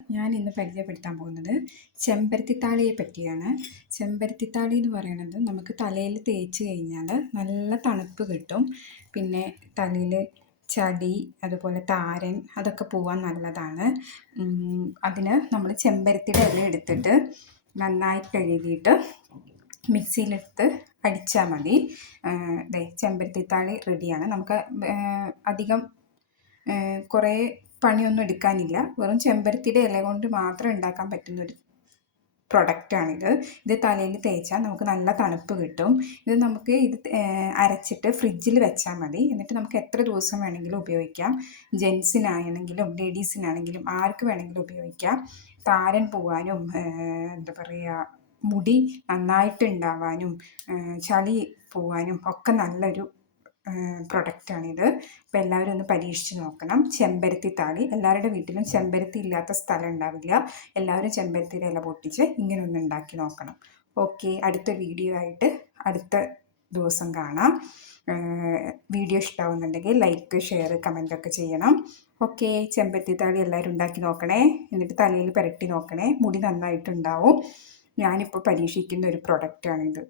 ഞാൻ ഇന്ന് പരിചയപ്പെടുത്താൻ പോകുന്നത് ചെമ്പരത്തിത്താളിയെ പറ്റിയാണ്. ചെമ്പരത്തിത്താളി എന്ന് പറയുന്നത് നമുക്ക് തലയിൽ തേച്ച് കഴിഞ്ഞാൽ നല്ല തണുപ്പ് കിട്ടും. പിന്നെ തലയിൽ ചടി അതുപോലെ താരൻ അതൊക്കെ പോവാൻ നല്ലതാണ്. അതിന് നമ്മൾ ചെമ്പരത്തിയുടെ ഇല എടുത്തിട്ട് നന്നായി കഴുകിയിട്ട് മിക്സിയിലിട്ട് അടിച്ചാൽ മതി. ചെമ്പരത്തിത്താളി റെഡിയാണ്. നമുക്ക് അധികം കുറേ പണിയൊന്നും എടുക്കാനില്ല. വെറും ചെമ്പരത്തിയുടെ ഇല കൊണ്ട് മാത്രം ഉണ്ടാക്കാൻ പറ്റുന്നൊരു പ്രൊഡക്റ്റാണിത്. ഇത് തലയിൽ തേച്ചാൽ നമുക്ക് നല്ല തണുപ്പ് കിട്ടും. ഇത് അരച്ചിട്ട് ഫ്രിഡ്ജിൽ വെച്ചാൽ മതി. എന്നിട്ട് നമുക്ക് എത്ര ദിവസം വേണമെങ്കിലും ഉപയോഗിക്കാം. ജെൻസിനാണെങ്കിലും ലേഡീസിനാണെങ്കിലും ആർക്ക് വേണമെങ്കിലും ഉപയോഗിക്കാം. താരൻ പോവാനും എന്താ പറയുക, മുടി നന്നായിട്ട് ഉണ്ടാവാനും ചളി പോവാനും ഒക്കെ നല്ലൊരു പ്രൊഡക്റ്റാണിത്. അപ്പോൾ എല്ലാവരും ഒന്ന് പരീക്ഷിച്ച് നോക്കണം. ചെമ്പരത്തിത്താളി, എല്ലാവരുടെ വീട്ടിലും ചെമ്പരത്തി ഇല്ലാത്ത സ്ഥലം ഉണ്ടാവില്ല. എല്ലാവരും ചെമ്പരത്തിയുടെ ഇല പൊട്ടിച്ച് ഇങ്ങനെ ഒന്ന് ഉണ്ടാക്കി നോക്കണം. ഓക്കെ, അടുത്ത വീഡിയോ ആയിട്ട് അടുത്ത ദിവസം കാണാം. വീഡിയോ ഇഷ്ടമാവുന്നുണ്ടെങ്കിൽ ലൈക്ക്, ഷെയർ, കമൻ്റൊക്കെ ചെയ്യണം. ഓക്കെ, ചെമ്പരത്തിത്താളി എല്ലാവരും ഉണ്ടാക്കി നോക്കണേ. എന്നിട്ട് തലയിൽ പുരട്ടി നോക്കണേ. മുടി നന്നായിട്ടുണ്ടാവും. ഞാനിപ്പോൾ പരീക്ഷിക്കുന്ന ഒരു പ്രൊഡക്റ്റാണിത്.